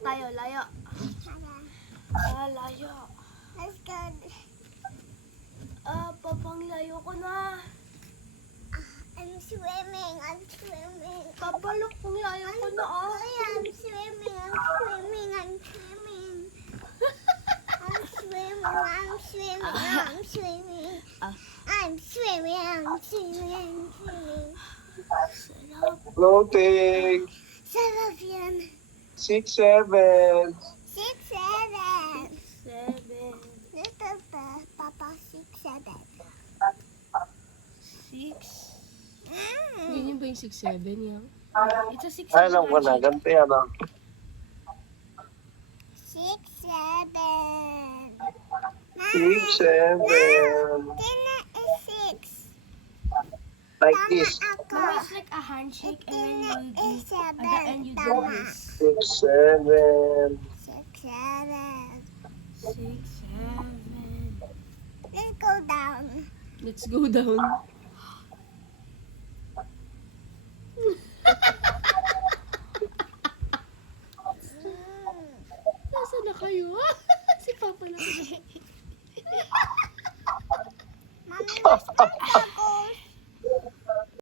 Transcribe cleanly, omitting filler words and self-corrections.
tayo, layo. Layo. Let's go. Papang layo ko na. I'm swimming. I'm swimming. Papa, look, pang layo ko na, oh. I'm swimming. I'm swimming. I'm swimming. I'm swimming. I'm swimming. I'm swimming. I'm swimming. I'm swimming. I'm swimming. Sarap. Floating. Sarap yan. 6, 7. 6, 7. 7, Little Papa 6, 7. 6. Ganyan ba yung 6'7" yan? Ito 6, Ay, alam ko na. Ganito yan, oh. 6, 7. 6, 7. Tina is 6. Like Tama this. ako. No, it's like a handshake and then Tina you is do, at the 7. end you do Tama. this. 6, 7. 6, 7. 6, 7. Let's go down. Let's go down. Nasaan na kayo? Si Papa na. Mami, mas ako